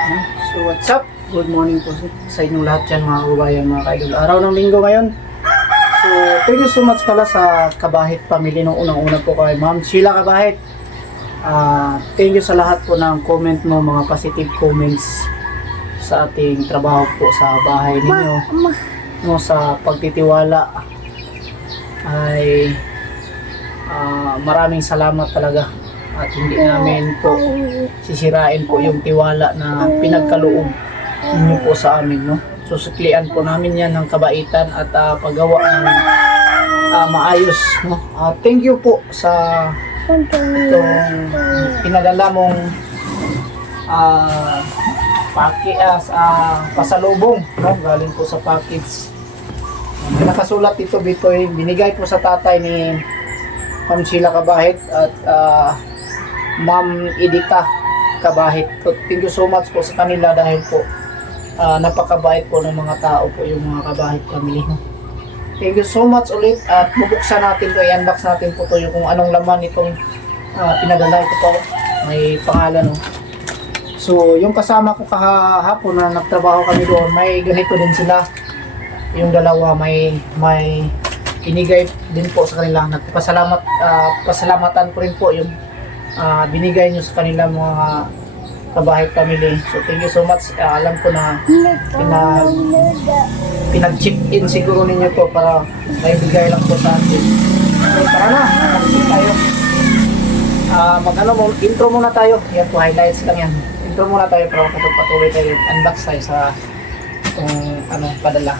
So what's up? Good morning po sa inyong lahat dyan mga kababayan, mga kaidol. Araw ng linggo ngayon. So thank you so much pala sa Kabahit family nung unang-una po kay Ma'am Sheila Kabahit. Thank you sa lahat po ng comment mo, mga positive comments sa ating trabaho po sa bahay ninyo. No, sa pagtitiwala ay maraming salamat talaga. At hindi namin po sisirain po yung tiwala na pinagkaloob ninyo po sa amin, no? Susuklian po namin yan ng kabaitan at paggawa ng maayos, no? Thank you po sa itong pinadala mong pasalubong, no? Galing po sa package. Nakasulat ito, Bitoy, binigay po sa tatay ni Ma'am Sheila Kabahit at Ma'am Edita Kabahit. Thank you so much po sa kanila dahil po napakabait po ng mga tao po yung mga Kabahit family. Thank you so much ulit at bubuksan natin to, i-unbox natin po to yung kung anong laman itong pinadala ito po. May pangalan, no? So yung kasama ko kahapon na nagtrabaho kami doon, may ganito din sila. Yung dalawa may inigay din po sa kanila. Nagpasalamat, pasalamatan ko rin po yung binigay nyo sa kanila mga Kabahit family. So thank you so much. Alam ko na pinag-chip in siguro ninyo to para may bigay lang po sa atin. So tara na, mag-chip tayo. Intro muna tayo. Yan po, highlights lang yan. Intro muna tayo para makapagpatuloy tayo. Unbox tayo sa itong padala.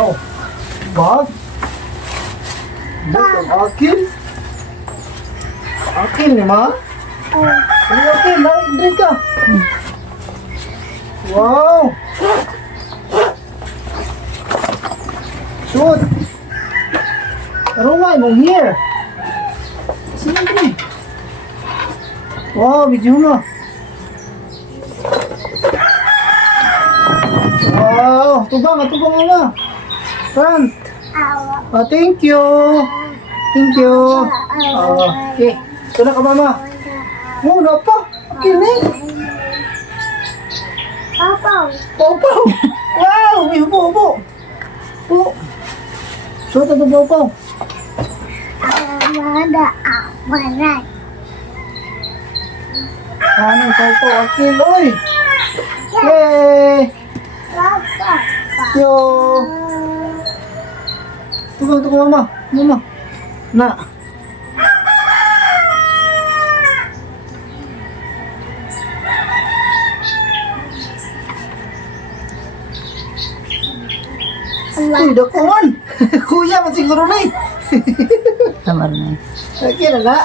Oh, bag? Bag? Akil? Akil ni ma? Ano akil? Drink ka? Wow! Shoot! Arungay mong here! Sino ba? Wow, video mo! Wow! Tubang na! Front! Thank you! Thank you! Okay. Ito na ka, mama. Muna pa! Okay na eh! Popo! Wow! May upo! Po! So, ito popo! Ano popo? Akil, oy! Yay! Yo! Tunggu mama. Nak. Uy, dakuan. Kuya man siguro na eh. Tama rin. Lagi na na.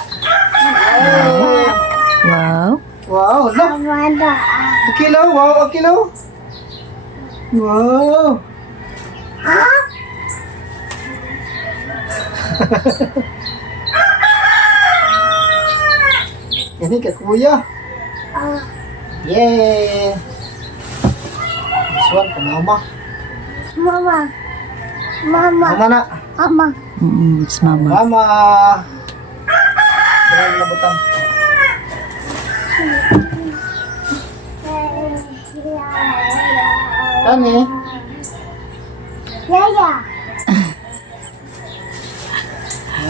Wow. Wow, na. Akilaw, wow, akilaw. Wow. Ini kay kuya. Yay. This one for mama. Mama na. It's mama. Mama. Jangan na butang. Kani.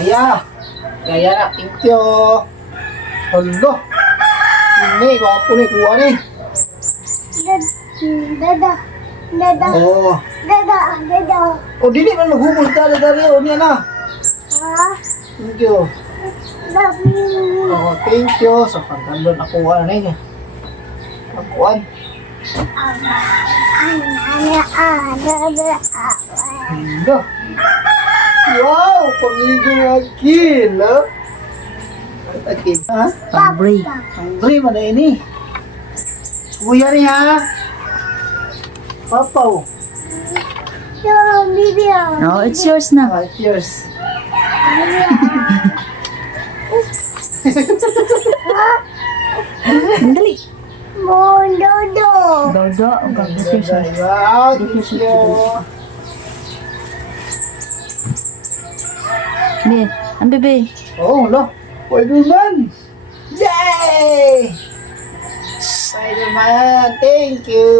Yaya na, thank you. Hello. Ini gwapo ni kuha ni. Oh, dili man maghumol dari o niya na. Thank you. Oh, thank you. Sa pagkandon ako na niya. Akuan. Hello. Wow, pamigo ng Akil, ha? Akil, ha? Pambray. Pambray mo na ini. Kuya rin, ha? Papaw. No, it's yours na. It's yours. Dali. Dodo. Dodo. Wow, thank you. Be, ang bebe. Oo, no. Spider-Man! Yay! Spider-Man, thank you!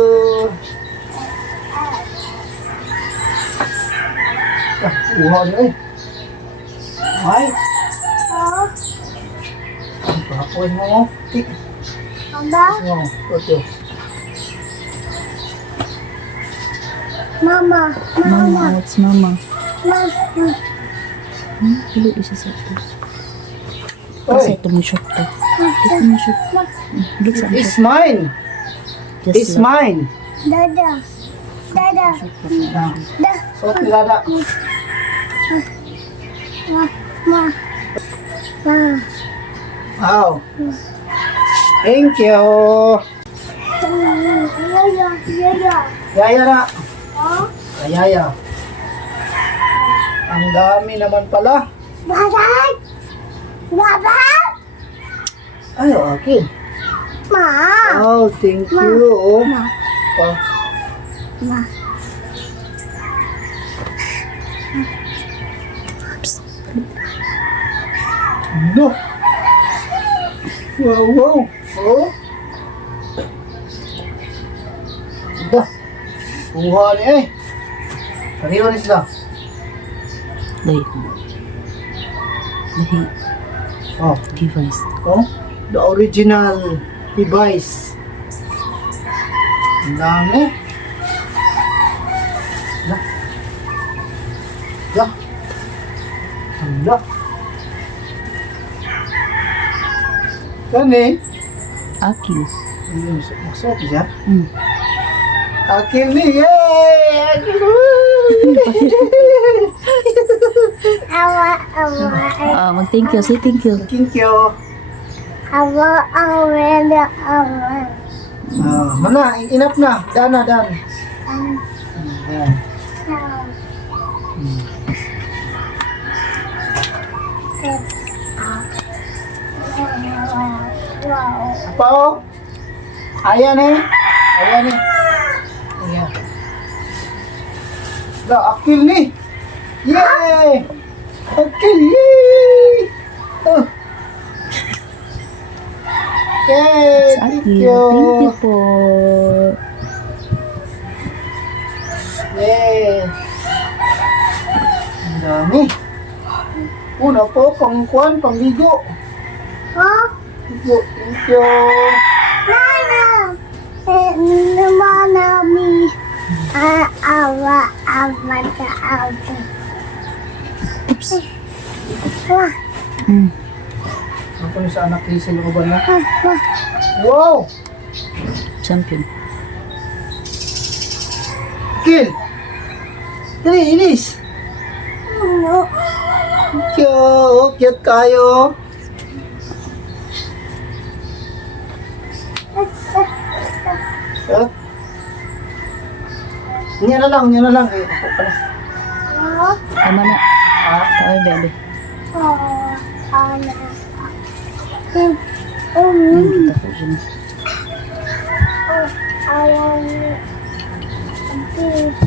Kuha niyo eh. Ay! Pahapuin mo mo. Tik. Mo. Ito. Mama. Mama, it's mama. Mama. Pili isa sa ito. Oy, Kasi ito mo shoot to. Ito mo shoot. Look sa it's mine! It's mine! Dada. Dada. Suot ni Dada. Ma. Wow! Thank you! Yaya. Yaya na! Oh. Yaya. Ang dami naman pala. Baday. Baba. Ay, okay. Ma. Oh, thank you. Oh. Ma. Oh. Ma. No. Wow, wow. Oh. Ito. Kuha niya eh. Kariwa ni sila. Dahil. Dahil. Oh. Device. Oh. The original device. Ang dami. Hala. Hala. Hala. Kani? Aki. Maksud siya? Hmm. Akil ni, yay! Akil! Awa. Mag-thank you. Say thank you. Thank you. Awa. Awa. Mana, enough na. Dan. Yan. Wow. Apa oh? Ayan eh. Ayan. Akil ni. Yay! Akil, yay! Oh. Okay, Sa thank Aki. you. Thank you po. Yay! Ang dami. Una po, pangligo. Oh. Thank you. Nana. Namana mi. Awa. Wah. Hmm. Ako na sa anak ni Silo ba na? Wow! Champion. Kill! Dali, inis! Cute kayo! Huh? Niya na lang. Eh, ako pala. Tama na. Ha? Tawag bebe. Kita po dyan.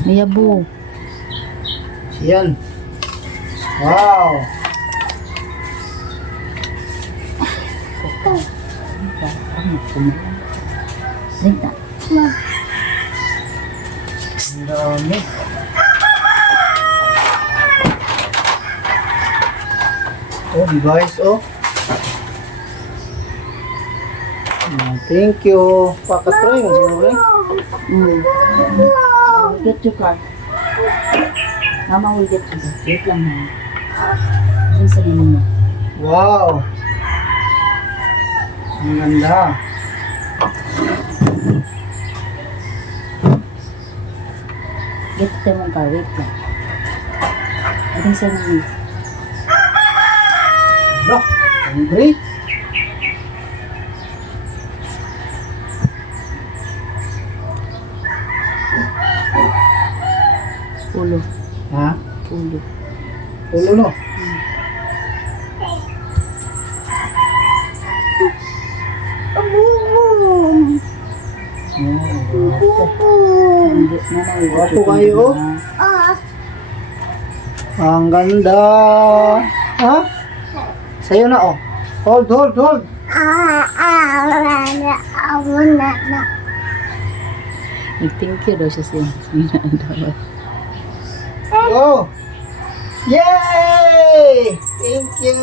Mayabo. Yan. Wow! Drink na. Ang dami. Oh, device, oh. Thank you. Pakatry mo siguro eh. Get your card. Mama will get you. Wait lang na. Yung sa mo. Wow! Ang ganda. Get the mong card. Wait lang. Ating sa mo. Hala, hungry. Pulo. Ha? Pulo. Ulo no? Hindi. Mama will get Wapo you. kayo, oh. Ang ganda. Ha? Sa'yo na, oh. Hold, hold, hold. Wala. Nag-thank you daw siya sa inyo. Go! Yay! Thank you!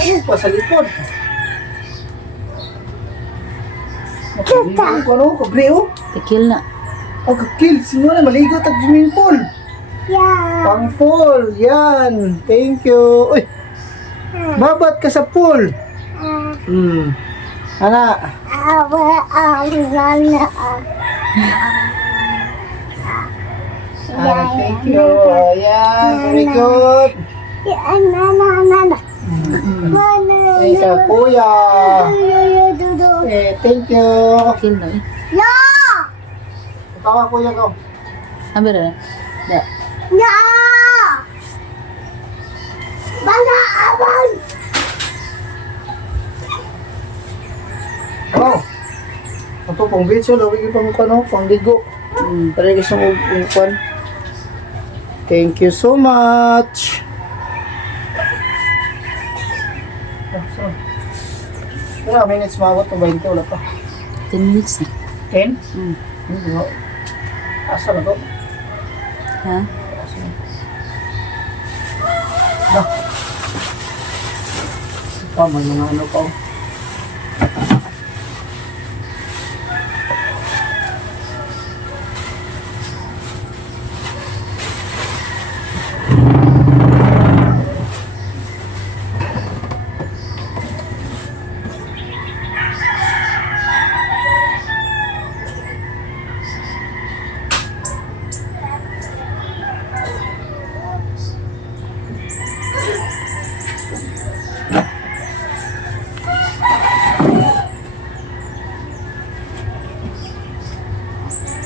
Ano pa sa likod? Maligo ko, no? Kabriyo? Tekil na. Ang kakil. Simula, maligo tag swimming pool. Yeah. Pang pool. Yan. Thank you. Uy! Babat ka sa pool. Ana. Thank you. Ayan. Very good. Thank you, kuya. Thank you. Tekil na eh. Tawa, kuya ko. Ambil na. Da. Oh. Ito pang video, lawig yung pang ligo. Tara guys ng upan. Thank you so much. Kaya minutes mawat o 20, wala pa. 10 minutes na. 10? Mm. Hindi mo. Asa na to? Ha? Na. Pa, may mga ano pa.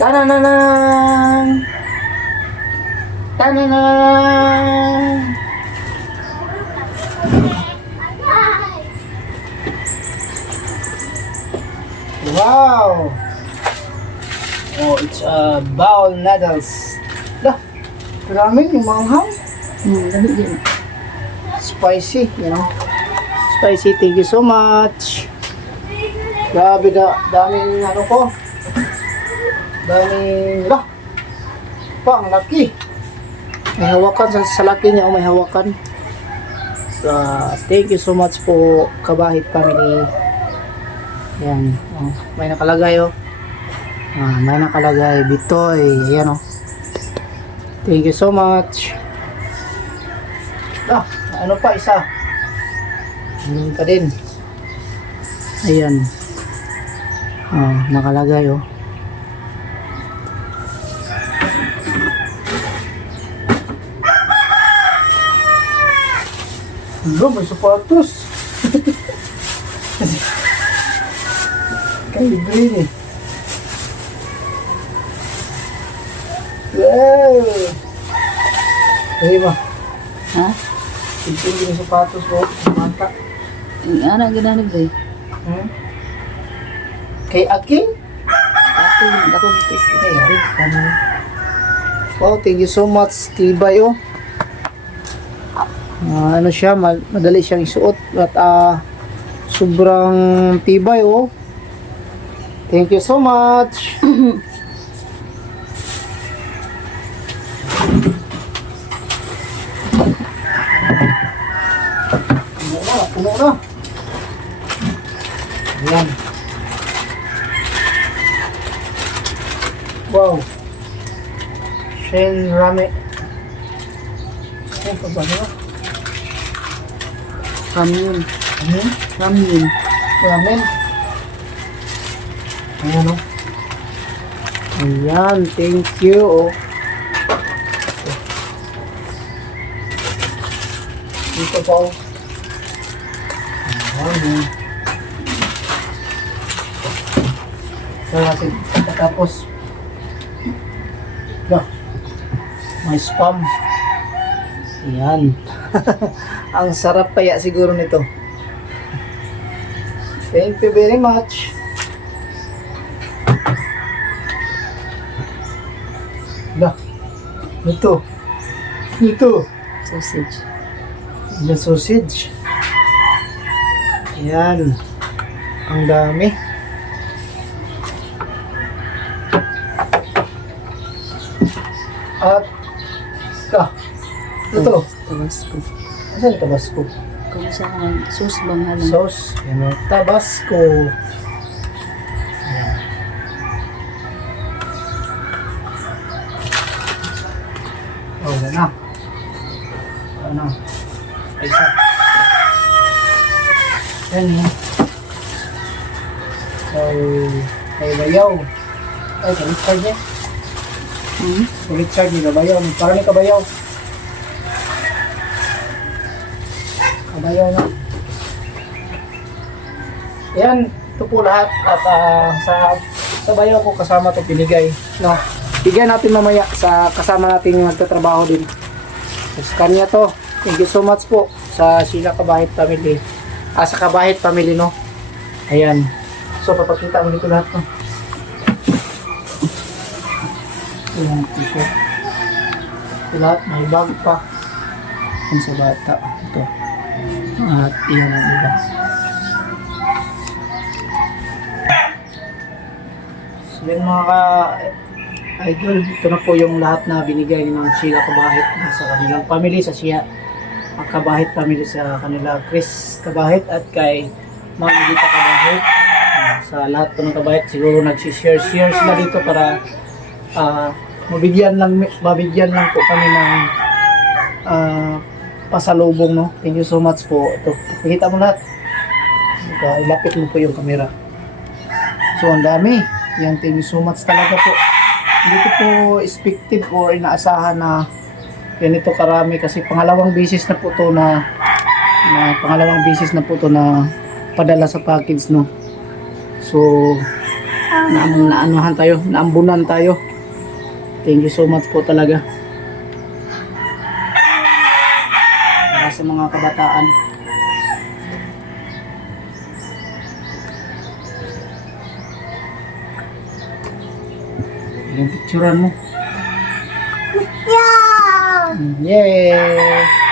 Tananang! Tananang! Wow! Oh, it's bowl noodles. Dah, marami yung manghang. Dami din. Spicy, you know. Spicy, thank you so much. Grabe, daming ano ko. Daming ang laki. May hawakan sa laki niya, may hawakan. Thank you so much po, Kabahit family. Ayan, may nakalagay may nakalagay Bitoy. Ayan thank you so much. Ano pa isa? Ano pa din? Ayan. Nakalagay May sapatos. Kay green eh. Wow! Ay ba? Ha? Tingin yung sapatos ko. Mata. Anak ginanib ba eh? Kay Aking? Ako test. Oh, thank you so much, Tibay ano siya, madali siyang isuot at sobrang tibay Thank you so much. Puno na. Ayan. Wow. Shen Rame. Ano ba ba? Ramyun. Ramen. Ayan Ayan, thank you Dito pa Ayan So natin tapos may spam. Ayan. Ang sarap kaya siguro nito. Thank you very much. Ito. Sausage. Yung sausage. Ayan. Ang dami. At ito. Tabasco. Asan yung Tabasco? Kung saan sauce bang halang? Sauce. Yan o. Tabasco. Ayan. Oh, yan na. Yan na. Ay, isa. Yan eh. Ay, bayaw. Ay, kalit card niya. Kalit card niya, bayaw. Parang may kabayaw. Kabayaw na. Yan, ito po lahat. At sa bayaw ko kasama ito pinigay. No, bigyan natin mamaya sa kasama natin yung nagtatrabaho din. So, sa kanya to. Thank you so much po sa Sheila Kabahit family. Sa Kabahit family, no. Ayan. So, papakita mo dito lahat, no. Ayan, t-shirt. Ito lahat, may bag pa. Yan sa bata. Ito. At iyan ang iba. So, yan mga idol, ito na po yung lahat na binigay ni Ma'am Sheila Kabahit sa kanilang family, sa siya Kabahit family, sa kanila Chris Kabahit at kay Ma'am Edita Kabahit. Sa lahat po ng Kabahit siguro nagsishare sila dito para mabigyan lang po kami ng pasalubong, no. Thank you so much po. Ito, pakita mo lahat. Ilapit mo po yung camera. So ang dami. Yan, thank you so much talaga po. Hindi ko po expected or inaasahan na ganito karami kasi pangalawang beses na po to na padala sa package, no. So naanuhan tayo, naambunan tayo. Thank you so much po talaga. Para sa mga kabataan. Yung picturean mo. Yeah. Yay!